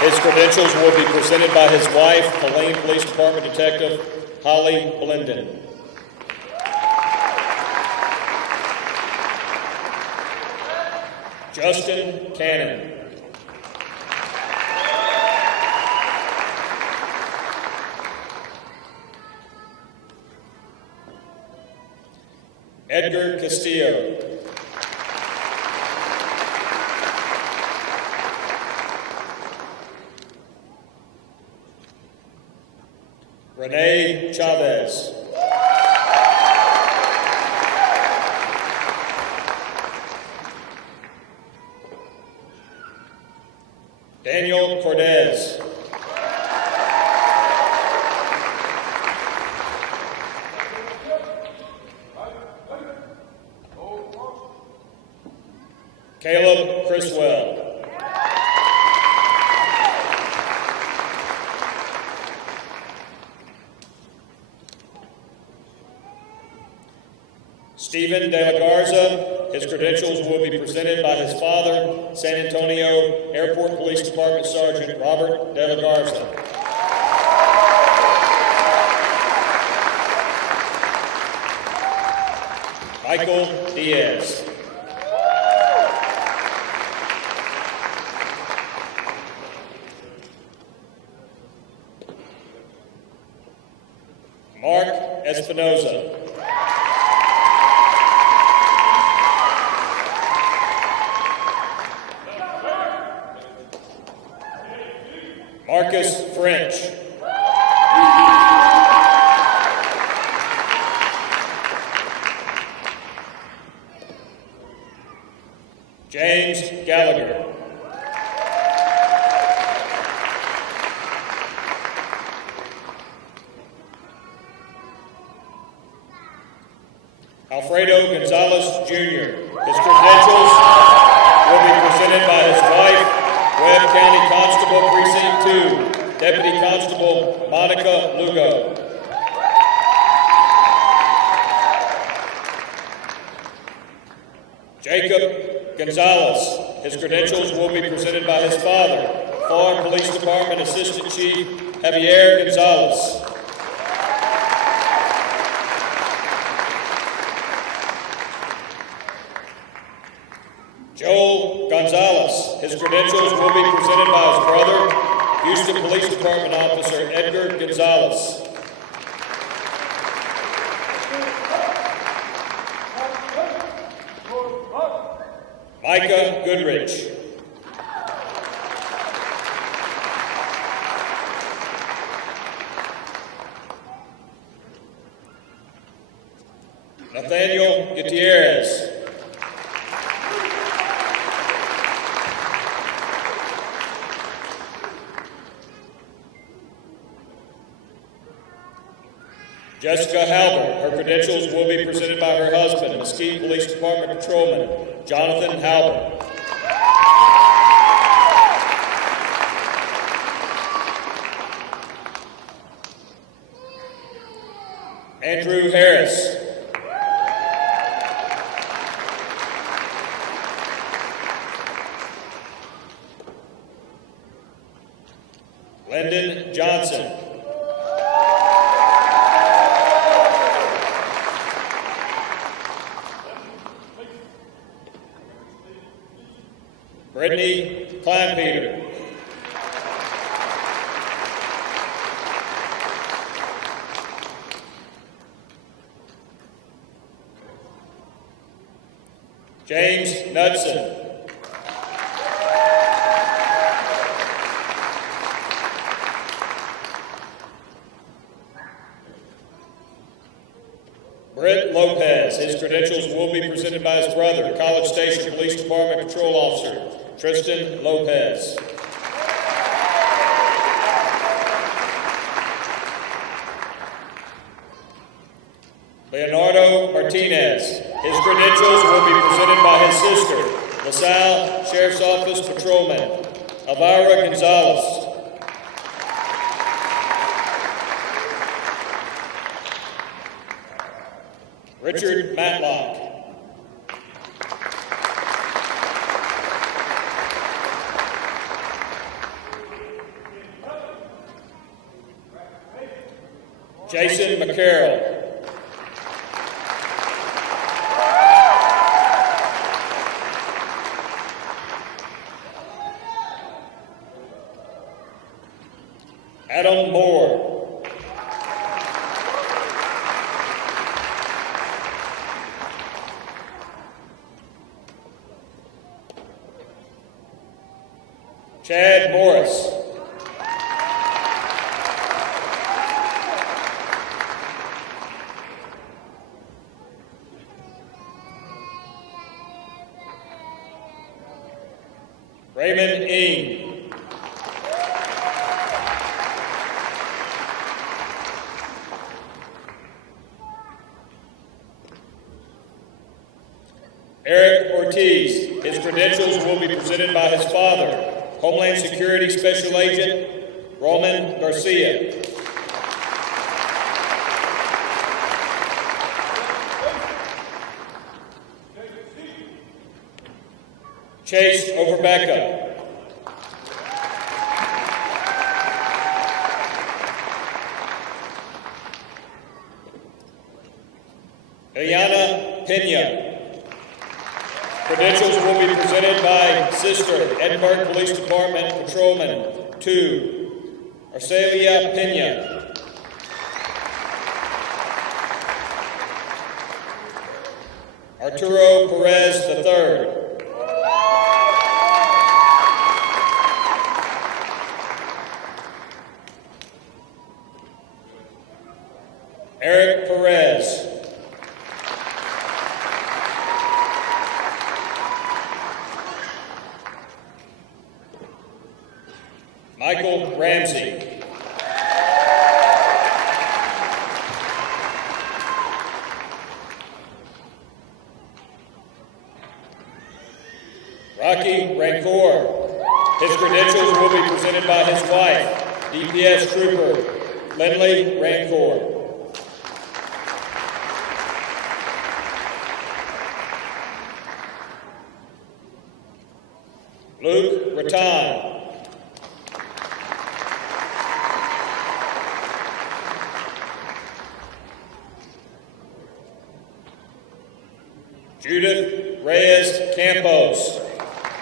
His credentials will be presented by his wife, Killeen Police Department Detective Holly Blenden. Justin Cannon. Edgar Castillo. Rene Chavez. Daniel Cortez. Kaleb Criswell. Stephen de la Garza. His credentials will be presented by his father, San Antonio Airport Police Department Sergeant Robert de la Garza. Michael Diaz. Mark Espinoza. Marcus French. James Gallagher. Alfredo Gonzalez Jr. His credentials will be presented by his wife, Webb County Constable Precinct 2, Deputy Constable Monica Lugo. Jacob Gonzalez. His credentials will be presented by his father, Farm Police Department Assistant Chief Javier Gonzalez. Joel Gonzalez. His credentials will be presented by his brother, Houston Police Department Officer Edgar Gonzalez. Micah Goodrich. Nathaniel Gutierrez. Jessica Halbert. Her credentials will be presented by her husband, Mesquite Police Department Patrolman Jonathan Halbert. Andrew Harris. Blenden Johnson. Rene Kleinpeter. James Knudsen. Brett Lopez. His credentials will be presented by his brother, College Station Police Department Patrol Officer Tristan Lopez. Leonardo Martinez. His credentials will be presented by his sister, LaSalle Sheriff's Office Patrolman Elvira Gonzalez. Richard Matlock. Jason McCarroll. Adam Moore. Chad Morris. Raymond Ing. Eric Ortiz. His credentials will be presented by his father, Homeland Security Special Agent Roman Garcia. Chase Overbecca. Eliana Pena. Credentials will be presented by Sister Edgar Police Department Patrolman 2, Arcelia Pena. Arturo Perez III. Eric Perez. Michael Ramsey. Rocky Rancor. His credentials will be presented by his wife, DPS Trooper Lindley Rancor. Luke Rattan. Judith Reyes Campos.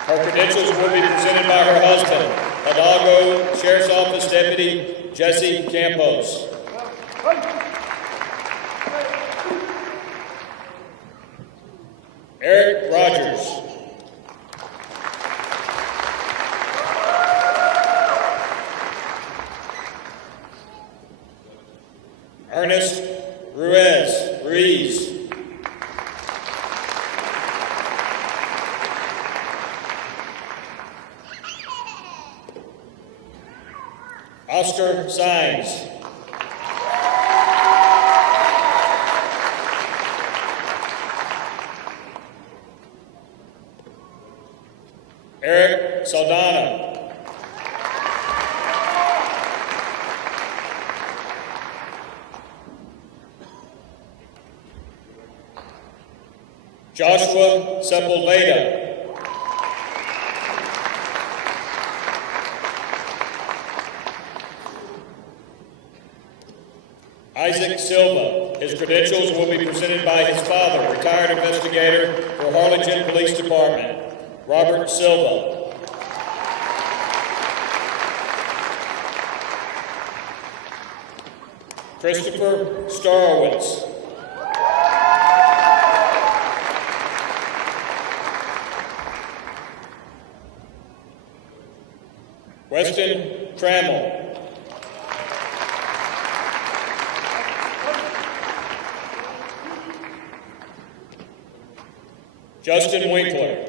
Her credentials will be presented by her husband, Hidalgo Sheriff's Office Deputy Jesse Campos. Eric Rogers. Ernest Ruiz. Oscar Sines. Eric Saldana. Joshua Sepulveda. Isaac Silva. His credentials will be presented by his father, retired investigator for Harlingen Police Department, Robert Silva. Christopher Starowitz. Weston Trammell. Justin Winkler.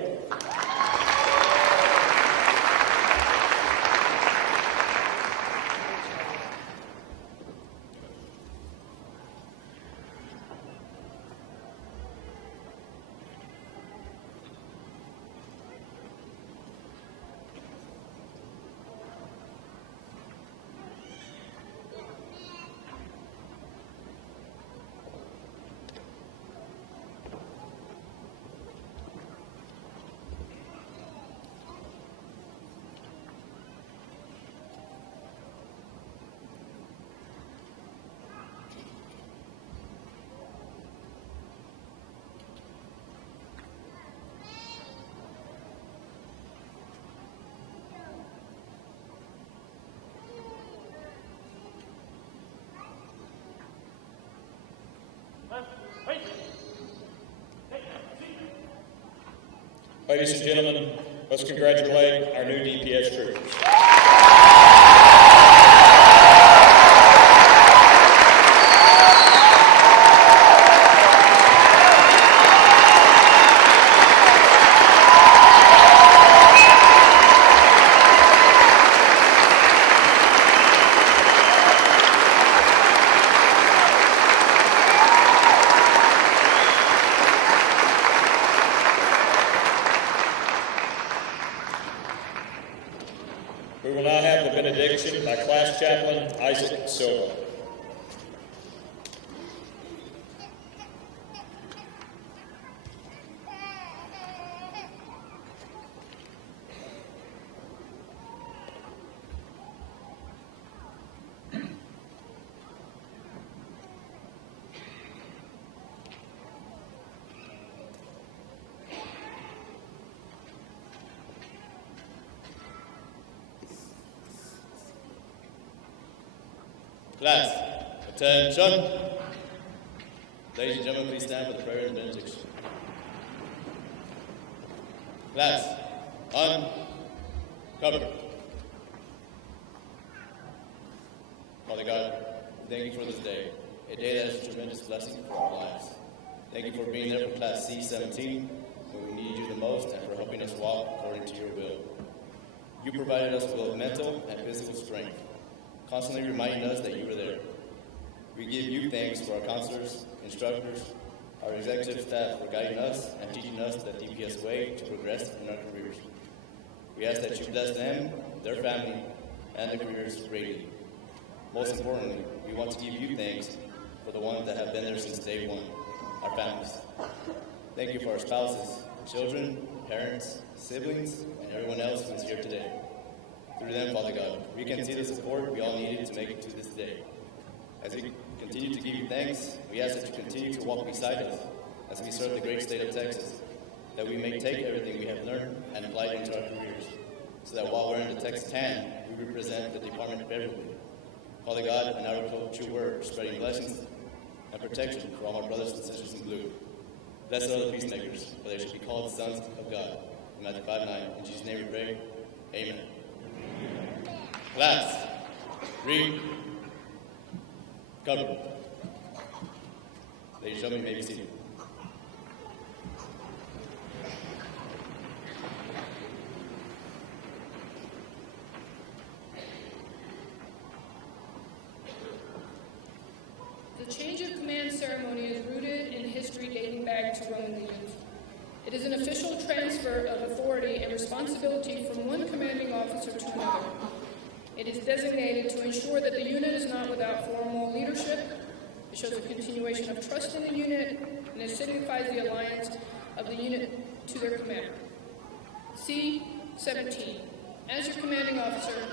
Ladies and gentlemen, let's congratulate our new DPS troopers. We will now have the benediction by Class Chaplain Isaac Silva. Class, attention. Ladies and gentlemen, please stand for the prayer and benediction. Class, uncover. Father God, thank you for this day, a day that is a tremendous blessing for our lives. Thank you for being there for Class C-17 when we needed you the most and for helping us walk according to your will. You provided us with both mental and physical strength, constantly reminding us that you were there. We give you thanks for our counselors, instructors, our executive staff for guiding us and teaching us the DPS way to progress in our careers. We ask that you bless them, their family, and their careers greatly. Most importantly, we want to give you thanks for the ones that have been there since day one, our families. Thank you for our spouses, children, parents, siblings, and everyone else who is here today. Through them, Father God, we can see the support we all needed to make it to this day. As we continue to give you thanks, we ask that you continue to walk beside us as we serve the great state of Texas, that we may take everything we have learned and apply it into our careers, so that while wearing the Texas tan, we represent the department favorably. Father God, and now quote your word, spreading blessings and protection for all our brothers and sisters in blue. Blessed are the peacemakers, for they shall be called sons of God. In Matthew 5:9, in Jesus' name we pray, amen. Class, read, cover. Ladies and gentlemen, you may be seated. The change of command ceremony is rooted in history dating back to Roman legions. It is an official transfer of authority and responsibility from one commanding officer to another. It is designated to ensure that the unit is not without formal leadership. It shows a continuation of trust in the unit, and it signifies the alliance of the unit to their commander. C-17. As your commanding officer,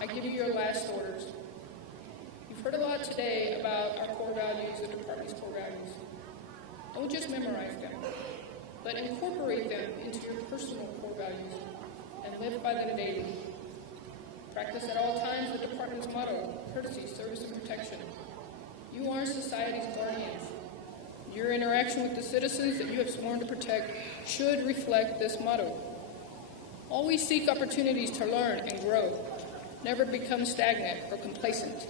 I give you your last orders. You've heard a lot today about our core values, the department's core values. Don't just memorize them, but incorporate them into your personal core values and live by them daily. Practice at all times the department's motto, courtesy, service, and protection. You are society's guardians. Your interaction with the citizens that you have sworn to protect should reflect this motto. Always seek opportunities to learn and grow. Never become stagnant or complacent.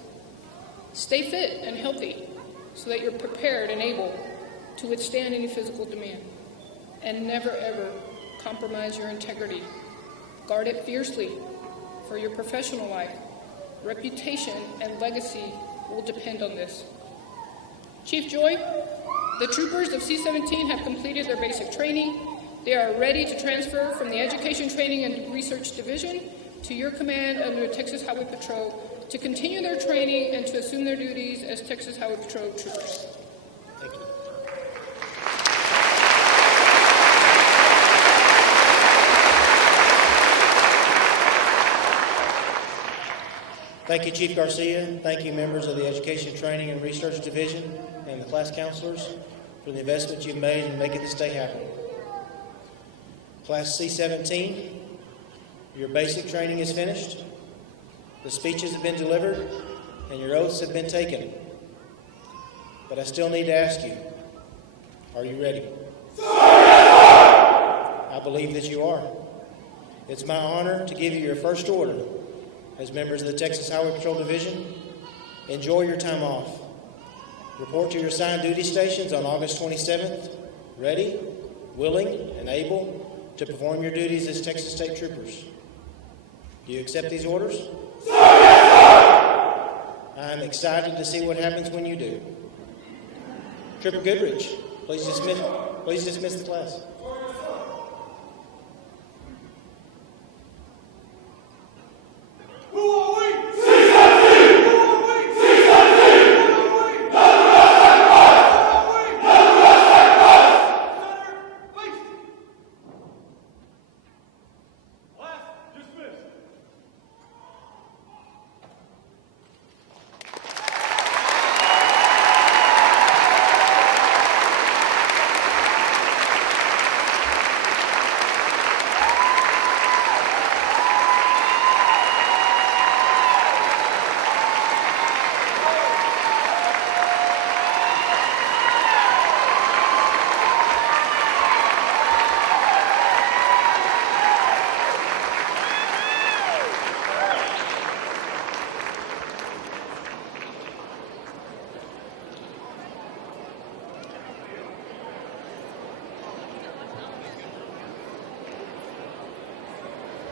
Stay fit and healthy so that you're prepared and able to withstand any physical demand. And never, ever compromise your integrity. Guard it fiercely, for your professional life, reputation, and legacy will depend on this. Chief Joy, the troopers of C-17 have completed their basic training. They are ready to transfer from the Education Training and Research Division to your command under Texas Highway Patrol to continue their training and to assume their duties as Texas Highway Patrol troopers. Thank you. Thank you, Chief Garcia. Thank you, members of the Education Training and Research Division and the class counselors for the investment you've made in making this day happen. Class C-17, your basic training is finished, the speeches have been delivered, and your oaths have been taken. but I still need to ask you, are you ready? I believe that you are. It's my honor to give you your first order as members of the Texas Highway Patrol Division. Enjoy your time off. Report to your assigned duty stations on August 27th, ready, willing, and able to perform your duties as Texas State Troopers. Do you accept these orders? Sir, yes, sir! I'm excited to see what happens when you do. Trooper Goodrich, please dismiss the class. Who are we?